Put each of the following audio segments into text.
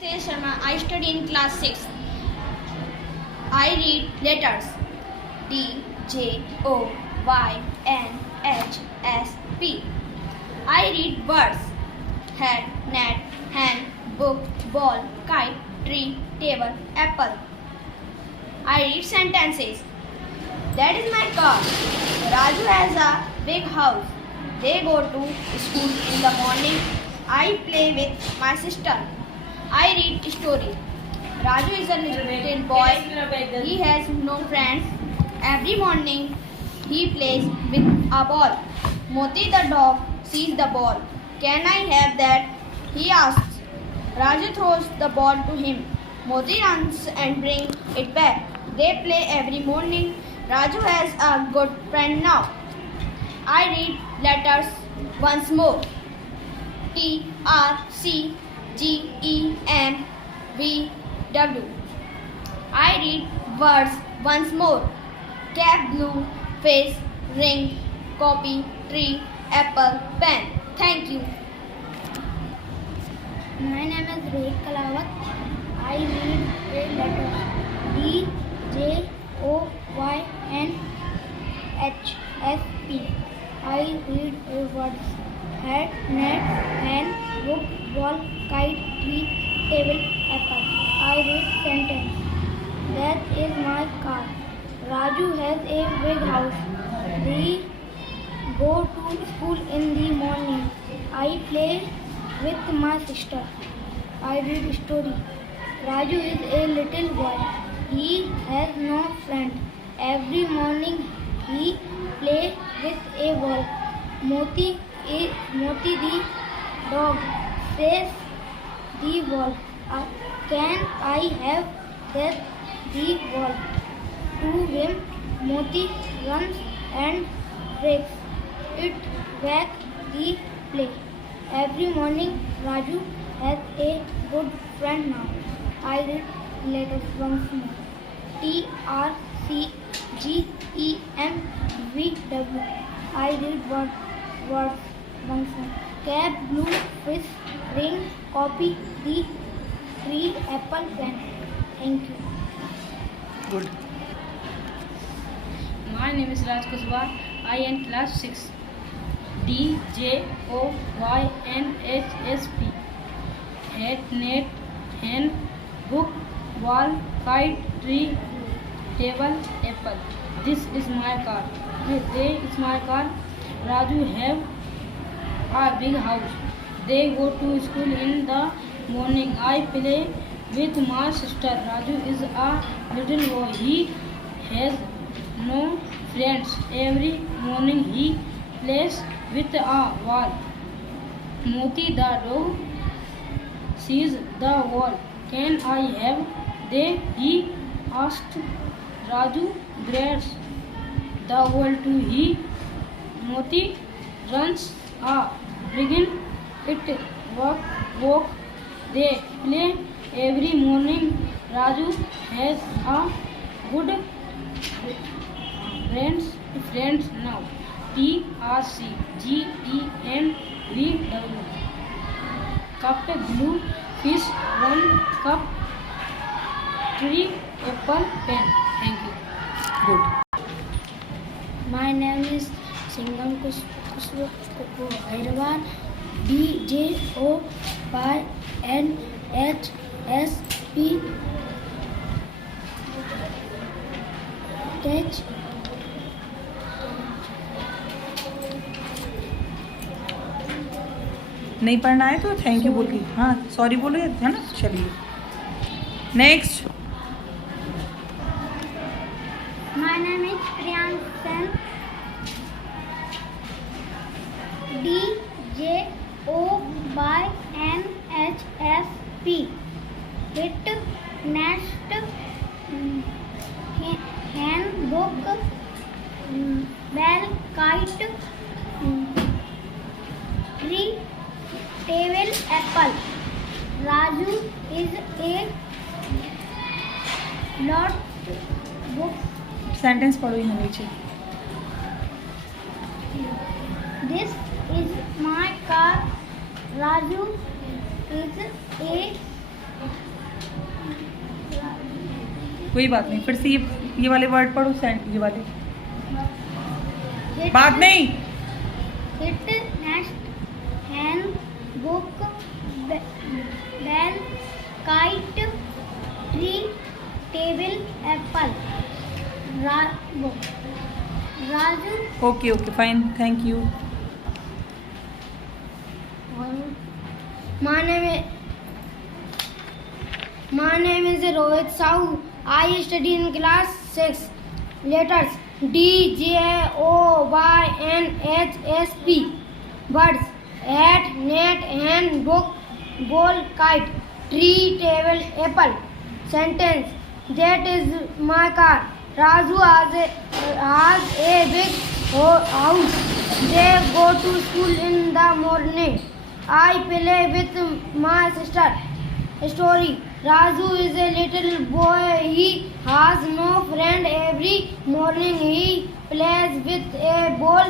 Tej Sharma. I study in class 6. I read letters. D, J, O, Y, N, H, S, P. I read words. Head, net, hand, book, ball, kite, tree, table, apple. I read sentences. That is my car. Raju has a big house. They go to school in the morning. I play with my sister. I read story. Raju is a little boy. He has no friends. Every morning he plays with a ball. Moti the dog sees the ball. Can I have that? He asks. Raju throws the ball to him. Moti runs and brings it back. They play every morning. Raju has a good friend now. I read letters once more. T, R, C, G, E, M, V, W. I read words once more. Cap, blue, face, ring, copy, tree, apple, pen. Thank you. My name is Rohit Kalawat. I read 8 letters. D, J, O, Y, N, H, S, P. I read words. Head, net, hand, book, ball, kite, tree, table, apple. I read sentence. That is my car. Raju has a big house. We go to school in the morning. I play with my sister. I read story. Raju is a little boy. He has no friend. Every morning he play with a ball. Moti the dog says the ball. Can I have that the ball? To him, Moti runs and breaks it back the play. Every morning Raju has a good friend now. I read letters once more. T, R, C, G, E, M, V, W. I read words once more. Cap, blue, fish, ring, copy, the tree, apple, pen. Thank you. Good. My name is Raj Kuswar. I am class 6. D, J, O, Y, N, H, S, P. Head, net, hand, book, wall, kite, tree, table, apple. This is my car. This is my car. Raju have a big house. They go to school in the morning. I play with my sister. Raju is a little boy. He has no friends. Every morning he plays with a ball. Moti the dog sees the ball. Can I have they? He asked. Raju grabs the ball to he. Moti runs a begin it walk. They play every morning. Raju has a good friends now. T, R, C, G, E, M, V, W. Cup, blue, fish, run, cup, tree, apple, pen. Thank you. Good. My name is Singham Bhairavan. D, J, O, Y, N, H, S, P. Catch. नहीं पढ़ना है तो thank you बोल के हाँ sorry बोलो है ना चलिए next My name is Priyank Sen. D, J, O, Y, N, H, S, P. Hit, nest, handbook, bell, kite, tree, table, apple. Raju is a lot book. Sentence पढ़ो यहाँ नीचे This is my car. Raju is a कोई बात नहीं, फिर से ये वाले वर्ड पढ़ो, ये वाले हिट, बात नहीं। Hit, nest, hen, book, bell, kite, tree, table, apple, Raju. Okay okay fine, thank you. My name is Rohit Sahu. I study in class 6. Letters D, J, O, Y, N, H, S, P. Words hat, net, hen, book, ball, kite, tree, table, apple. Sentence that is my car. Raju has a big house. They go to school in the morning. I play with my sister. Story. Raju is a little boy. He has no friend. Every morning he plays with a ball.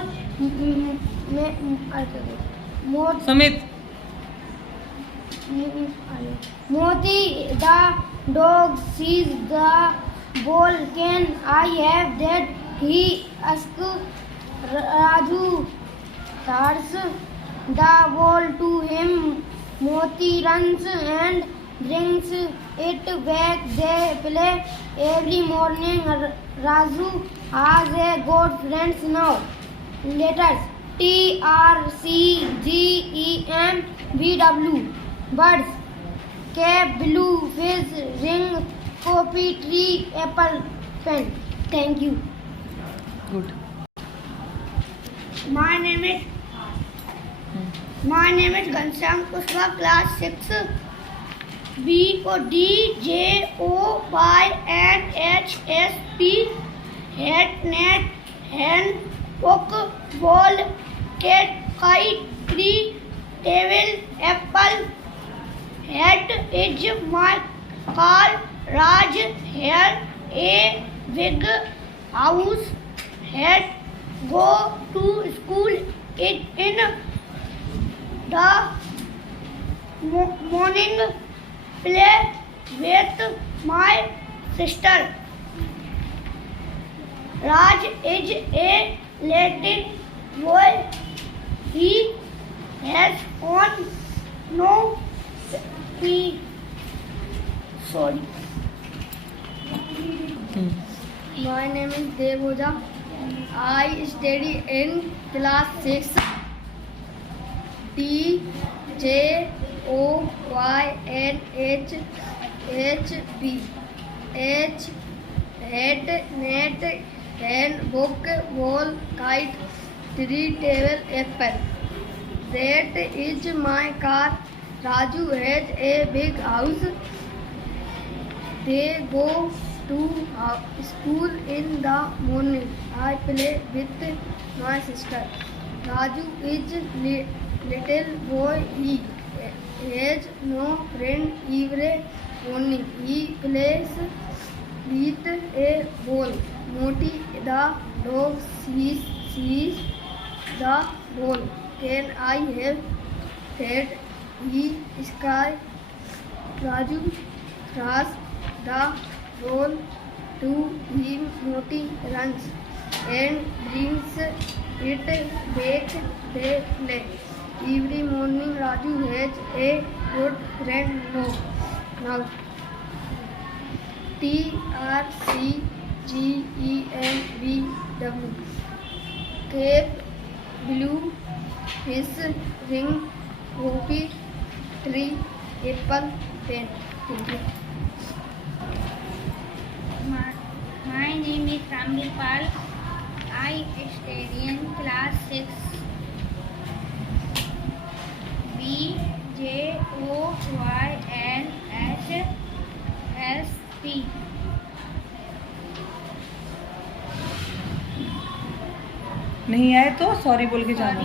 Sumit, Moti the dog sees the ball. Can I have that? He asks. Raju throws the ball to him. Moti runs and brings it back. They play every morning. Raju has a good friends now. Letters T, R, C, G, E, M, B, W. Birds cap, blue, fish, ring, coffee, tree, apple, pen. Thank you. Good. My name is Ghanshyam Kushwaha, class 6. B for D, J, O, Y, N, H, S, P. Hat, net, hen, book, ball, cat, kite, tree, table, apple. Hat is my car. Raj has a big house. Hat go to school in the morning. Play with my sister. Raj is a little boy. He has on no sorry. My name is Dev Oja. I study in class 6. D, J, O, Y, N, H, H, B. H, hat, net, hen, book, ball, kite, tree, table, apple. That is my car. Raju has a big house. They go to school in the morning. I play with my sister. Raju is little boy. He has no friend. Every morning he plays with a ball. Moti the dog sees the ball. Can I have that? He sky. Raju throws the ball to him. Moti runs and brings it back. They play. Every morning Raju has a good friend now. T, R, C, G, E, M, B, W. Cape, blue, fish, ring, coffee, tree, apple, pen. Thank you. My name is Ramveer Pal. I study in class 6. B, J, O, Y, N, H, S, P. नहीं आए तो sorry बोल के जाना।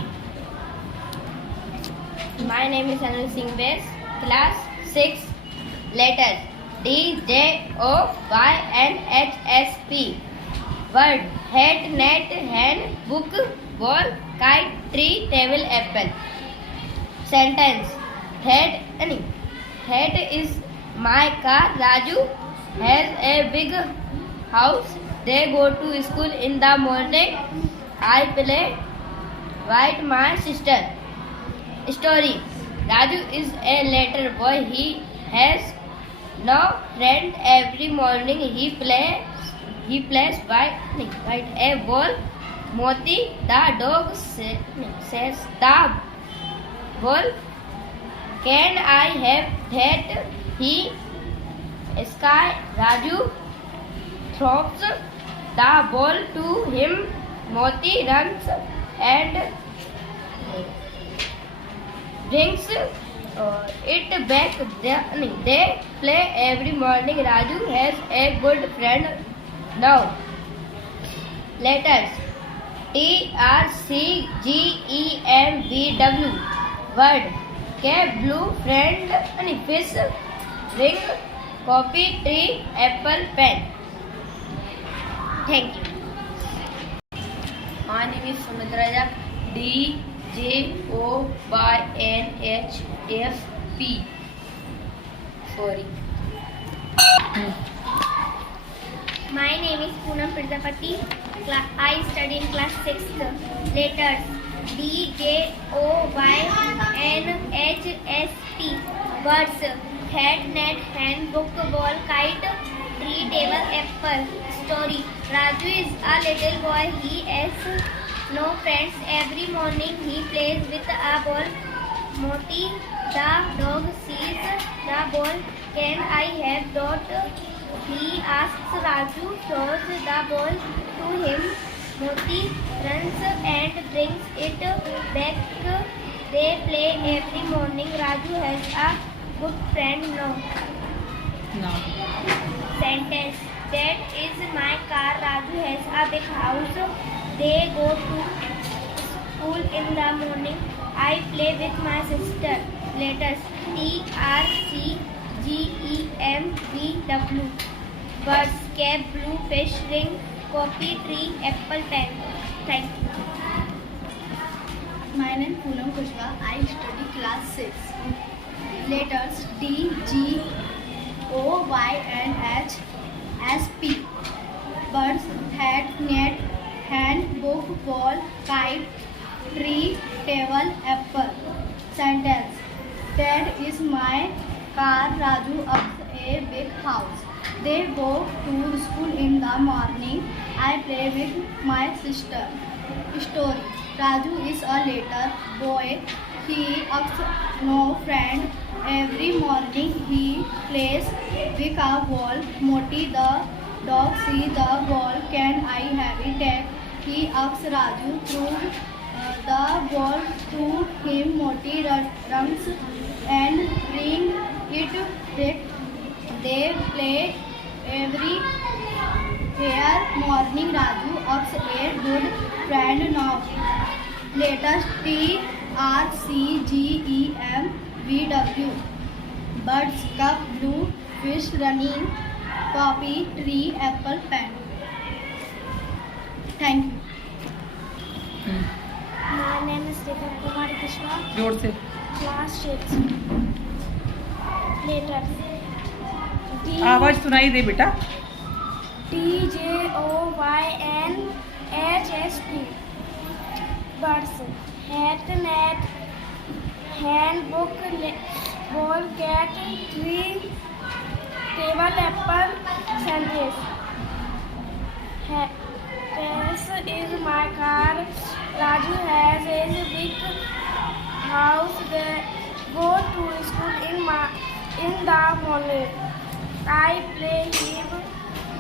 My name is Anil Singh Bes, class 6. Letters D, J, O, Y, N, H, S, P. Word hat, net, hen, book, ball, kite, tree, table, apple. Sentence that is my car. Raju has a big house. They go to school in the morning. I play with my sister. Story. Raju is a little boy. He has no friend. Every morning he plays with a ball. Moti the dog says the ball. Can I have that? He sky. Raju throws the ball to him. Moti runs and brings it back. They play every morning. Raju has a good friend now. Letters. TRCGEMBW. Word. Cat, blue, friend, fish, ring, coffee, tree, apple, pen. Thank you. My name is Sumit Rajak. DJOYNHFP. Sorry. My name is Poonam Prajapati. I study in class 6th. Letters DJOYNHSP. Words. Hat, net, hand, book, ball, kite, tree, table, apple. Story. Raju is a little boy. He has no friends. Every morning he plays with a ball. Moti the dog sees the ball. Can I have that? He asks. Raju throws the ball to him. Moti runs and brings it back. They play every morning. Raju has a good friend now. No. Sentence. That is my car. Raju has a big house. They go to school in the morning. I play with my sister. Letters TRCGEMBW. Birds. Cap, blue, fish, ring, coffee, tree, apple, pen. Thank you. My name is Poonam Kushwaha. I study class 6. Letters DGOYNHSP. Birds, hat, net, hand, book, ball, kite, tree, table, apple. Sentence. That is my car. Raju owns a big house. They go to school in the morning. I play with my sister. Story. Raju is a little boy. He has no friend. Every morning he plays with a ball. Moti the dog sees the ball. Can I have it back? He asks. Raju throws the ball to him. Moti runs and brings it back. They play every morning. Raju has a good friend now. Letters TRCGEMBW. Birds, cup, blue, fish, running, coffee, tree, apple, pen. Thank you. My name is Deepak Kumar Kushwaha. जोर से. Class 6. Letters आवाज सुनाई दे बेटा. DJOYNHSP. Birds. Hat, net, hand, book, ball, cat, tree, table, apple. Sentence. This is my car. Raju has a big house. They go to school in the morning. I play with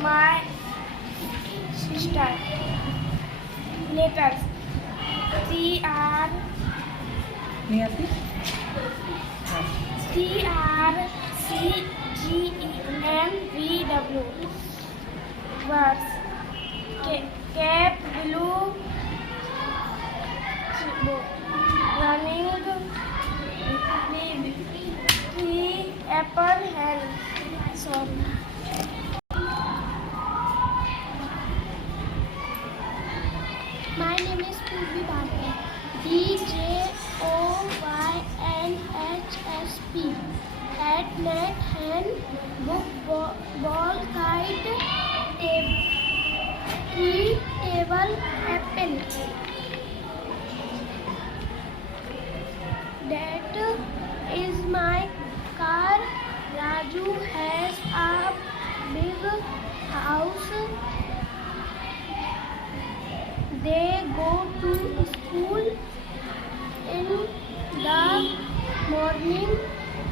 my sister. Letters नहीं आती. TRCGEMBW. Words. Cap, blue, running, tree, apple, hand. Sorry. My name is Purvi Bharti. DJOYNHSP. Hat, net, hand, book, ball, kite, tree, table, apple. That is my car. Raju has a big house. They go to school in the morning.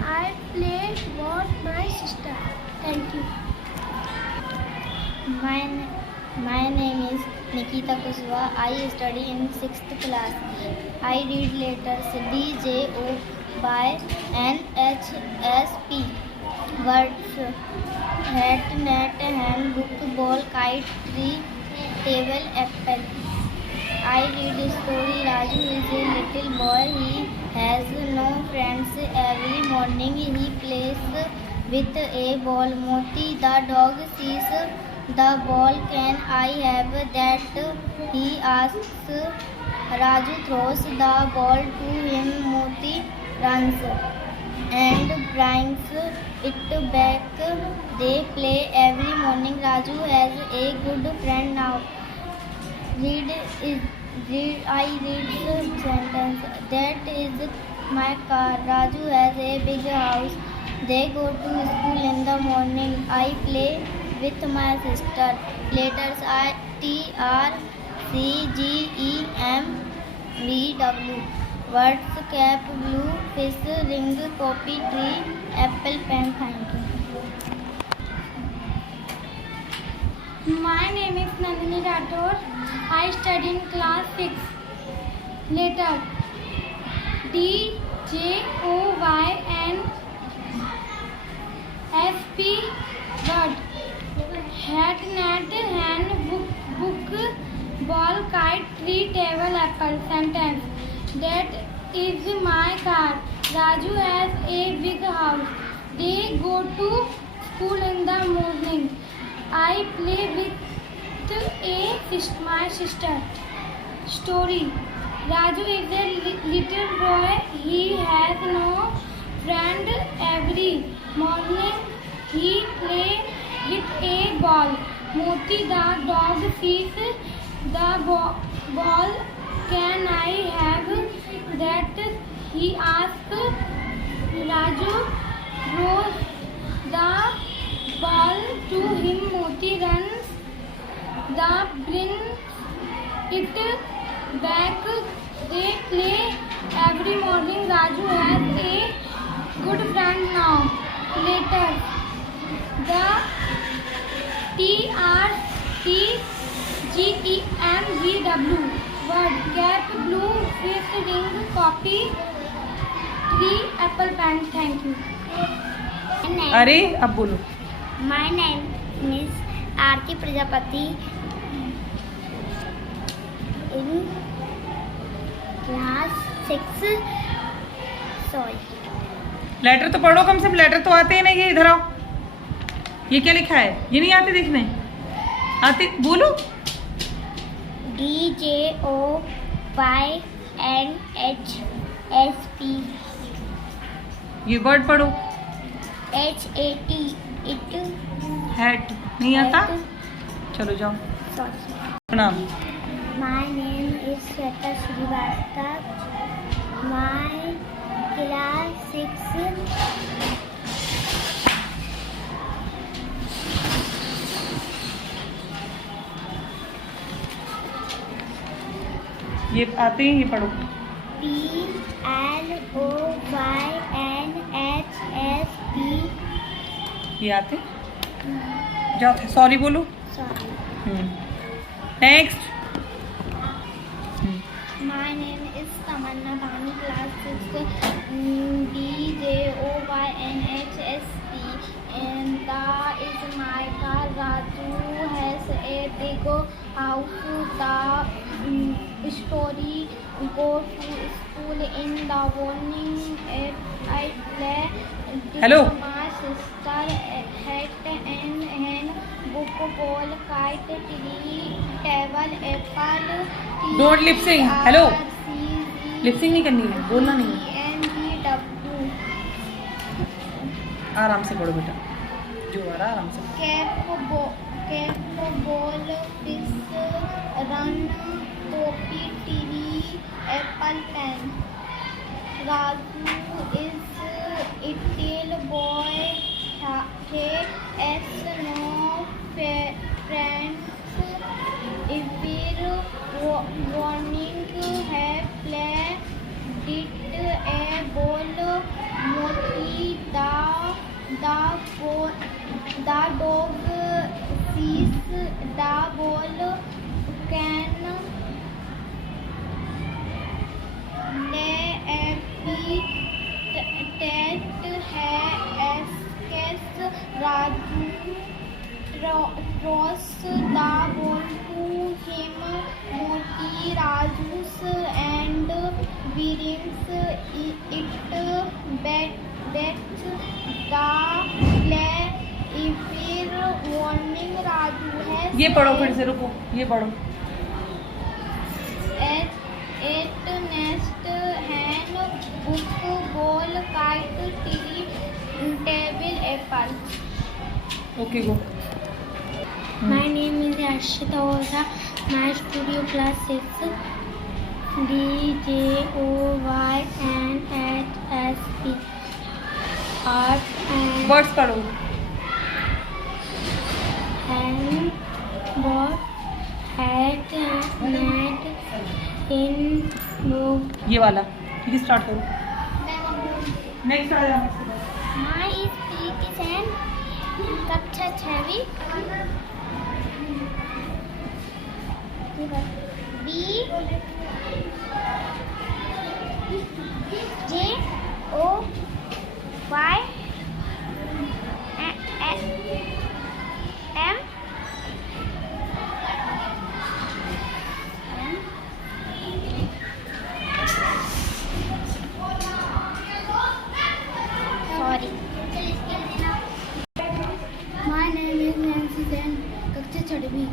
I play with my sister. Thank you. My name is Nikita Kushwaha. I study in 6th class. I read letters D, J, O, Y, N, H, S, P. Words hat, net, hand, book, ball, kite, tree, table, apple. I read story. Raju is a little boy. He has no friends. Every morning he plays with a ball. Moti the dog sees the ball. Can I have that? He asks. Raju throws the ball to him. Moti runs and brings it back. They play every morning. Raju has a good friend now. I read the sentence. That is my car. Raju has a big house. They go to school in the morning. I play with my sister. Letters I T R C G E M V W. Words cap, blue, fish, ring, copy, tree, apple, pen. Thank you. My name is Nandini Rathore. I study in class 6. Letter D, J, O, Y, N, S, P. Word hat, net, hand, book, ball, kite, tree, table, apple. Sentence. That is my car. Raju has a big house. They go to school in the morning. I play with my sister. Story. Raju is a little boy. He has no friend. Every morning he plays with a ball. Moti the dog sees the ball. Can I have that? He asks. Raju throws the ball to him. Moti runs brings it back. They play every morning. Raju has a good friend now. Later, the TRCGEMVW. Word cap, blue, fish, ring, copy, tree, apple, pen. Thank you. अरे अब बोलो. My name is Aarti Prajapati. In class 6. Sorry. Letter तो पढ़ो कम से कम. Letter तो आते हैं ना. ये इधर आओ. ये क्या लिखा है? ये नहीं आते देखने? आते बोलो. D J O Y N H S P. ये वर्ड पढ़ो. H A T. It. Hat नहीं आता. चलो जाओ. Sorry. प्रणाम. My name is Shweta Srivastav. My class 6. ये आते हैं. ये पढ़ो. P L O Y N H S P. ये आते. जाओ. सॉरी बोलो. Sorry. Next. My name is Tamanna Bhanu, class 6. D J O Y N H S P. And that is my car. Raju has a big house. The story. Go to school in the morning. I play with Hello. my sister. Hat and hand, book, ball, kite, tree, table, apple. Don't lip sync. Hello. Lip sync नहीं करनी है. बोलना नहीं है. आराम से पढ़ो बेटा. दोबारा आराम से। Cap ball fish run copy TV apple pen. Raju is little boy has no friends every morning he play with a ball Moti the dog sees the ball can lay a tet है एसकेस Raju throws the ball to him मोटी राजूस and brings it back the play फिर warning Raju है। ये पढ़ो फिर से, रुको ये पढ़ो। At nest hen book ball kite tea table apple. Okay go. My name is Arshita Oza. My studio class 6 DJOYNHSP. Art and words पढ़ो। hand, bought, hat, net, in, book. ये वाला ठीक है, स्टार्ट करो। नेक्स्ट आ जाओ। My is Preeti Sen. कक्षा 6वीं। B J O Y M sorry. My name is Nancy Sen. कक्षा 6वीं।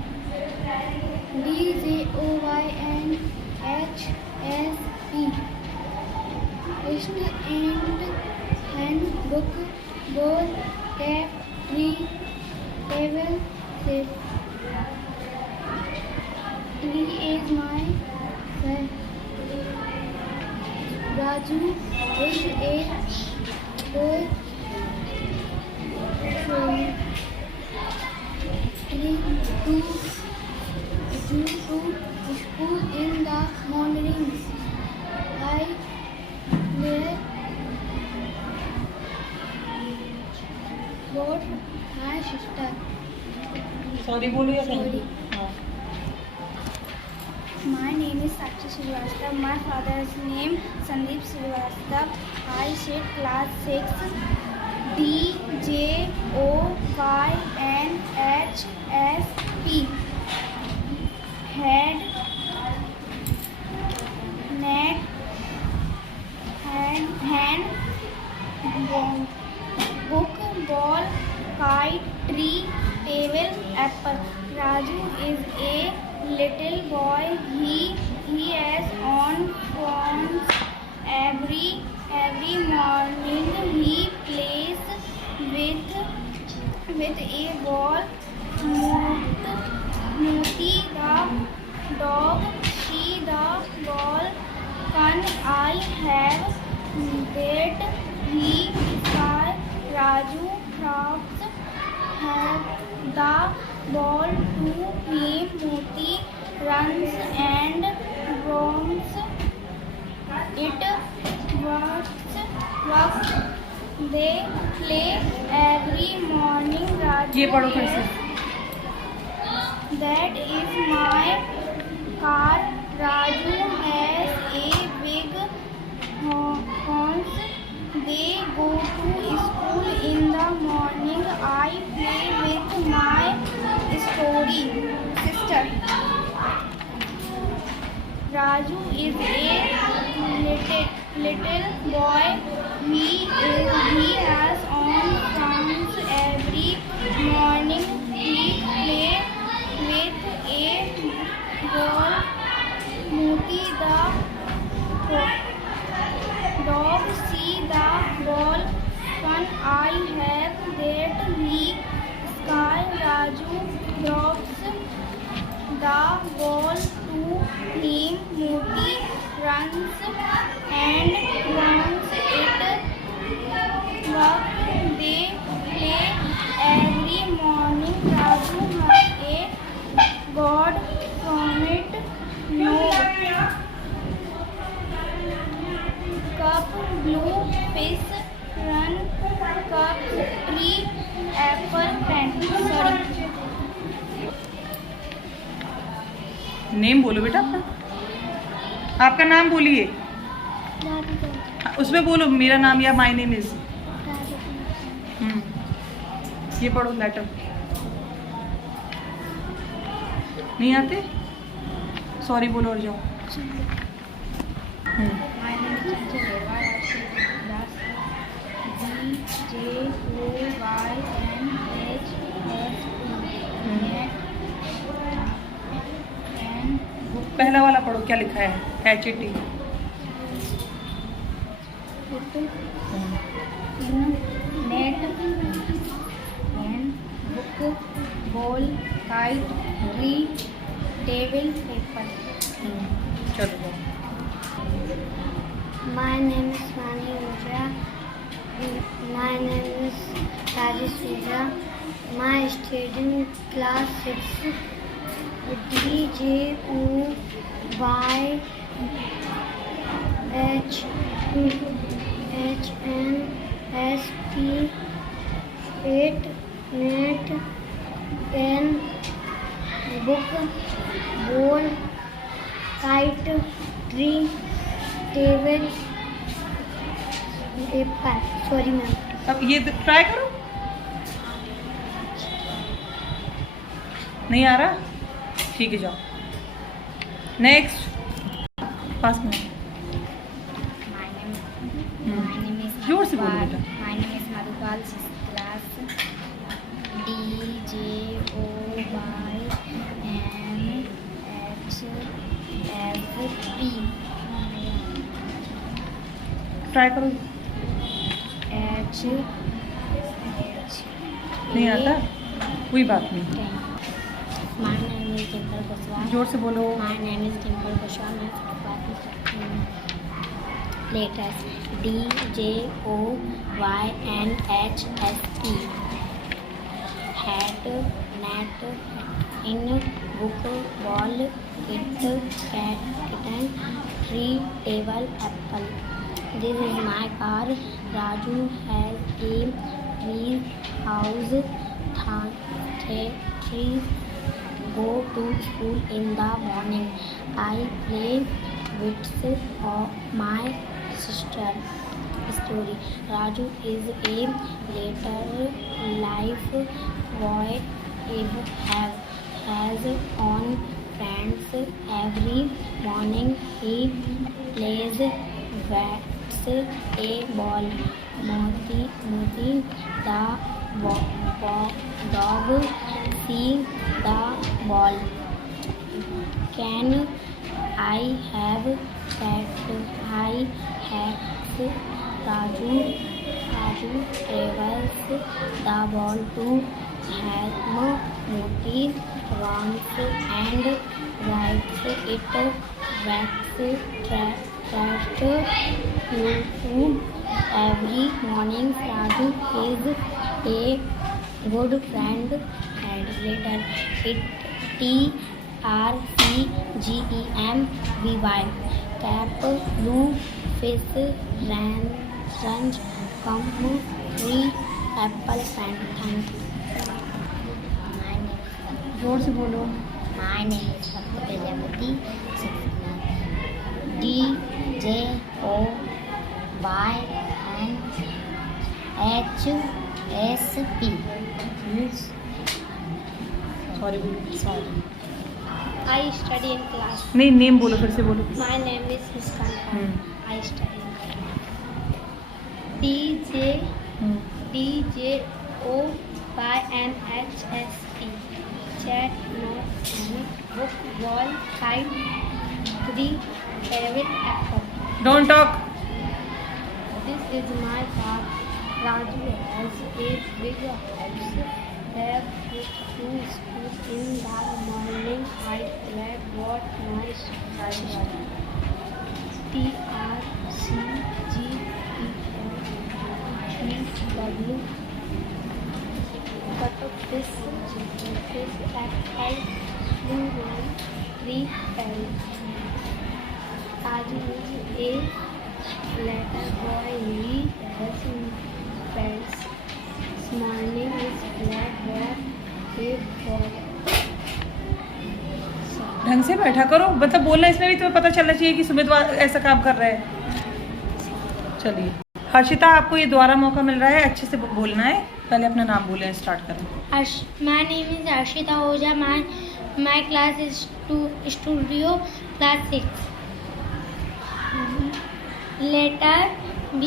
DJOYNHSP. Wrist and hand, book, ball, cap, tree, table, set. Tree is my son. Raju is a boy. To school in the morning. I play both my sister. Sorry बोलो या Sorry. हाँ। My name is Sakshi Srivastava. My father's name Sandeep Srivastava. I sit class 6 DJOYNHSP. Head, net, hand, book, ball, kite, tree, table, apple. Raju is a little boy. He has on phones every morning. He plays with a ball. Moti the dog see the ball. Fun I have that he sky. Raju throws the ball to him. Moti runs and roams it. Works they play every morning. Raju ये पढ़ो फिर से। That is my car. Raju has a big horns. They go to school in the morning. I play with my story sister. Raju is a little boy. He has on songs every morning. He play with a ball. Moti the dog see the ball. Fun I have that he the ball to him. Moti runs and wants it. What they play every morning. Raju has a god from it. No cup, blue fish, run, cup, tree, apple, pen. Sorry. Name बोलो बेटा अपना, आपका नाम बोलिए, उसमें बोलो मेरा नाम या माय नेम इज। ये पढ़ो लेटर। नहीं आते, सॉरी बोलो और जाओ। My name is Chanchal Lewa. I study in class DJOYNHSP. पहला वाला पढ़ो, क्या लिखा है? HAT। Net and book, ball, kite, tree, table, paper. चलो जाओ। My name is Mani Ujra. My name is Rajesh Ujra. My student class 6. DJOYHNSP 8 net pen book ball kite tree table paper. Sorry ma'am. अब ये try करो, नहीं आ रहा, ठीक है जाओ नेक्स्ट। पास में My name is जोर से बोलो बेटा। My name is Madhupal, 6th class. DJOYNHSP. Try करो, नहीं आता, कोई बात नहीं, My name is Dimple Kushwaha. जोर से बोलो। My name is Dimple Kushwaha. My letters DJOYNHSP. Hat, net, in, book, ball, kit, cat, kitten, tree, table, apple. This is my car. Raju has a tree house. Trees go to school in the morning. I play with my sister. Story. Raju is a later life boy. He has on friends every morning. He plays bats a ball. Moti the dog see the ball. Can I have pet? I have Raju travels the ball to home. Moti runs and rides it. Wax trash YouTube. Every morning Raju is a good friend and later it TRCGEMVY. Cap, blue fish, range, come, tree, apple, pen. Thank you. My name जोर से बोलो। My name is Bhakti Prajapati. DJOYNHSP. Sorry बोलो। Sorry. I study in class. नहीं, name बोलो, फिर से बोलो। My name is Muskan Khan. I study in DJOYNHSP. Chat, note, book, ball, kite, tree, table, apple. Don't talk. This is my car. Raju has a big house. Have to school in the morning. I read what my sister. TRCGEW. But this FL flew one 3 pence. As a letter boy read has pence. Morning is blackboard big for. ढंग से बैठा करो, मतलब बोलना इसमें भी तुम्हें पता चलना चाहिए कि सुमित ऐसा काम कर रहा है। चलिए हर्षिता, आपको ये दोबारा मौका मिल रहा है, अच्छे से बोलना है। पहले अपना नाम बोलें, स्टार्ट करें। My name is Arshita Oja. My class is studio class 6. Letter B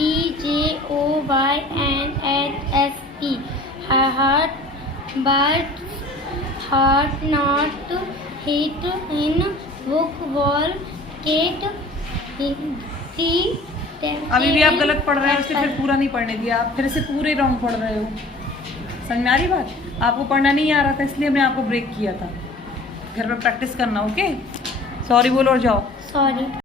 D J O Y N H S P. Heart, but heart not hit in book wall cat. अभी भी आप गलत पढ़ रहे हो, उससे फिर पूरा नहीं पढ़ने दिया, आप फिर से पूरे रॉन्ग पढ़ रहे हो। समझ में आ रही बात? आपको पढ़ना नहीं आ रहा था इसलिए हमने आपको ब्रेक किया था। घर में प्रैक्टिस करना, ओके? सॉरी बोलो और जाओ। Sorry.